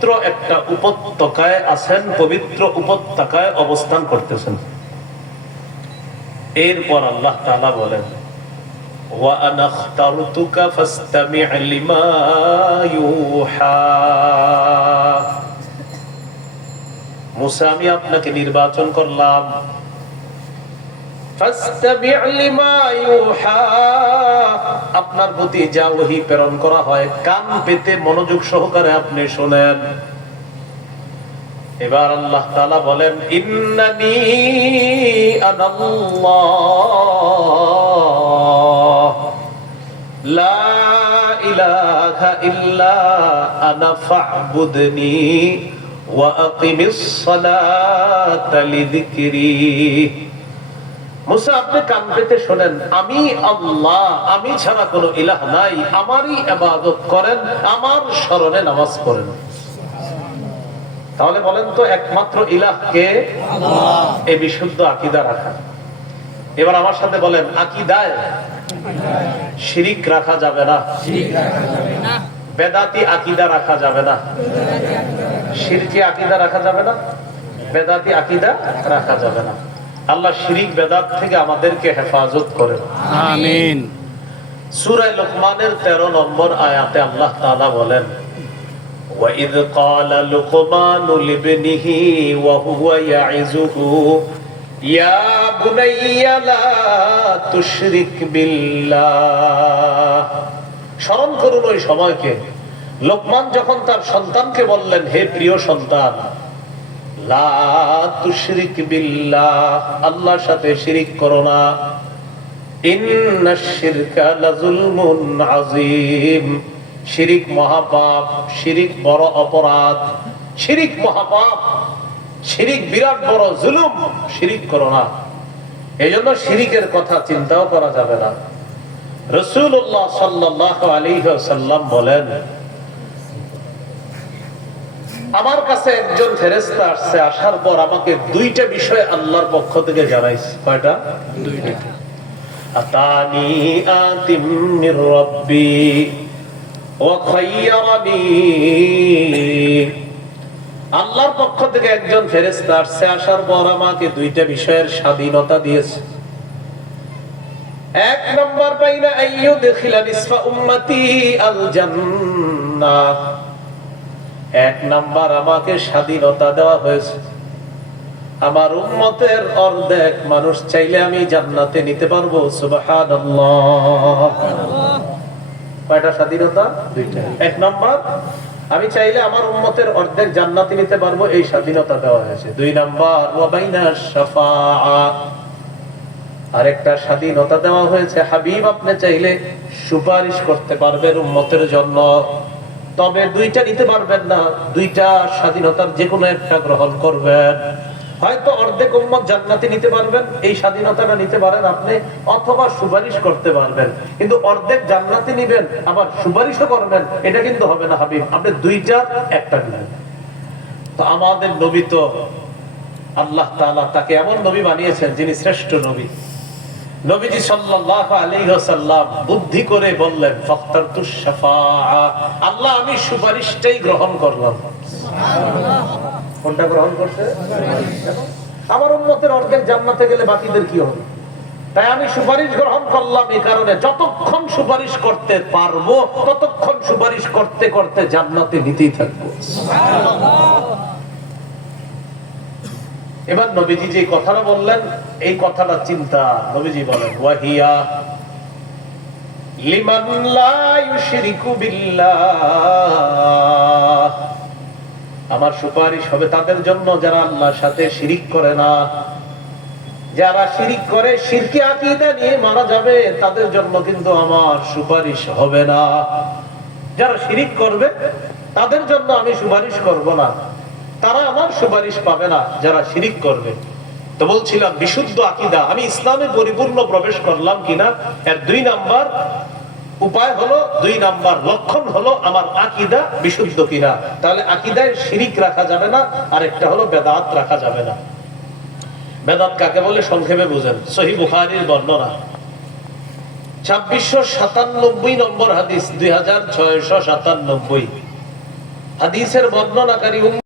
পবিত্র একটা উপত্যকায় আছেন, পবিত্র উপত্যকায় অবস্থান করতেছেন। এরপর আল্লাহ তাআলা বলেন, ওয়া আনা ইখতারতুকা ফাসতামি' লিমা ইউহা। মুসা, আমি আপনাকে নির্বাচন করলাম, ফাসতামি' লিমা ইউহা, আপনার প্রতি যা ওহী প্রেরণ করা হয় কান পেতে মনোযোগ সহকারে আপনি শুনেন। এবার আল্লাহ তাআলা বলেন, ইন্নানি আনাল্লাহ লা ইলাহা ইল্লা আনা ফা'বুদনি ওয়া আকিমিস সালাতা লিযিকরি। মুসা, আপনি কান পেতে শোনেন, আমি আল্লাহ, আমি ছাড়া কোনো ইলাহ নাই, আমারই ইবাদত করেন, আমার স্মরণে নামাজ পড়েন। তাহলে বলেন তো একমাত্র ইলাহ কে? আল্লাহ। এই বিশুদ্ধ আকীদা রাখা। এবার আমার সাথে বলেন, আকীদায় শিরিক রাখা যাবে না, বেদাতি আকীদা রাখা যাবে না, শিরকি আকীদা রাখা যাবে না, বেদাতি আকীদা রাখা যাবে না। আল্লাহ শিরিক বেদাত থেকে আমাদেরকে হেফাজত করেন, আমিন। সূরা লুকমানের 13 নম্বর আয়াতে আল্লাহ তাআলা বলেন, وَإِذْ قَالَ لُقْمَانُ لِابْنِهِ وَهُوَ يَعِظُهُ يَا بُنَيَّ لَا تُشْرِكْ بِاللَّهِ। স্মরণ করুন ওই সময়কে লোকমান যখন তার সন্তানকে বললেন, হে প্রিয় সন্তান, লা তুশরিক বিল্লাহ, আল্লাহর সাথে শিরিক করো না, ইন্নাশ শিরকা লাযুলমুন আযীম, শিরিক মহাপাপ, শিরিক বড় অপরাধ, শিরিক মহাপাপ, শিরিক বিরাট বড় জুলুম, শিরিক করো না। এইজন্য শিরিকের কথা চিন্তাও করা যাবে না। রাসূলুল্লাহ সাল্লাল্লাহু আলাইহি ওয়াসাল্লাম বলেন, আমার কাছে একজন ফেরেশতা আসছে, আসার পর আমাকে দুইটা বিষয় আল্লাহর পক্ষ থেকে জানাইছে। কয়টা? দুইটা। আতানি আতিম মির রাব্বি ওয়া খায়্যারানি। আল্লাহর পক্ষ থেকে একজন ফেরেশতা আসছে, আসার পর আমাকে দুইটা বিষয়ের স্বাধীনতা দিয়েছে। এক নাম্বার, বাইনা আইয়ুদখিলা নিসফা উম্মতি আল জান্নাহ, এক নাম্বার আমাকে স্বাধীনতা দেওয়া হয়েছে, আমার উম্মতের অর্ধেক মানুষ চাইলে আমি জান্নাতে নিতে পারবো। সুবহানাল্লাহ। কয়টা স্বাধীনতা? দুইটা। এক নাম্বার, আমি চাইলে আমার উম্মতের অর্ধেক জান্নাতে নিতে পারবো, এই স্বাধীনতা দেওয়া হয়েছে। দুই নাম্বার, ওয়া বাইনা শাফাআ, আরেকটা স্বাধীনতা দেওয়া হয়েছে, হাবিব আপনি চাইলে সুপারিশ করতে পারবেন উম্মতের জন্য, তবে দুইটা নিতে পারবেন না, দুইটা স্বাধীনতার যে কোনো একটা গ্রহণ করবেন। হয়তো অর্ধেক উম্মত জান্নাতে নিতে পারবেন, এই স্বাধীনতাটা নিতে পারেন আপনি, অথবা সুপারিশ করতে পারবেন। কিন্তু অর্ধেক জান্নাতে নিবেন আবার সুপারিশও করবেন, এটা কিন্তু হবে না হাবিব, আপনি দুইটা একটা নেবেন। তো আমাদের নবী তো আল্লাহ তাআলা তাকে এমন নবী বানিয়েছেন যিনি শ্রেষ্ঠ নবী। নবীজি সাল্লাল্লাহু আলাইহি ওয়াসাল্লাম বুদ্ধি করে বললেন, ফাখতারতুশ শাফাআ, আল্লাহ আমি সুপারিশটাই গ্রহণ করলাম। সুবহানাল্লাহ। কোনটা গ্রহণ করতে? আমার উম্মতের অর্ধেক জান্নাতে গেলে বাকিদের কি হবে? তাই আমি সুপারিশ গ্রহণ করলাম এই কারণে, যতক্ষণ সুপারিশ করতে পারবো ততক্ষণ সুপারিশ করতে করতে জান্নাতে নিতেই থাকবো। সুবহানাল্লাহ। এবার নবীজি যে কথাটা বললেন, এই কথাটা চিন্তা। নবীজি বলেন, ওয়াহিয়া লিমান লা ইউশরিকু বিল্লাহ, আমার সুপারিশ হবে তাদের জন্য যারা আল্লাহর সাথে শিরিক করে না। যারা শিরিক করে, শিরকি আকীদা নিয়ে মারা যাবে, তাদের জন্য কিন্তু আমার সুপারিশ হবে না। যারা শিরিক করবে তাদের জন্য আমি সুপারিশ করব না, তারা আমার সুপারিশ পাবে না, যারা শিরিক করবে। তো বলছিলাম বিশুদ্ধ আকীদা, আমি ইসলামে পরিপূর্ণ প্রবেশ করলাম কিনা এর দুই নাম্বার উপায় হলো, দুই নাম্বার লক্ষণ হলো আমার আকীদা বিশুদ্ধ কিনা। তাহলে আকীদায় শিরিক রাখা যাবে না, আর একটা হলো বেদাত রাখা যাবে না। বেদাত কাকে বলে সংক্ষেপে বুঝেন। সহিহ বুখারীর বর্ণনা 2697 নম্বর হাদিস, 2697 হাদিসের বর্ণনাকারী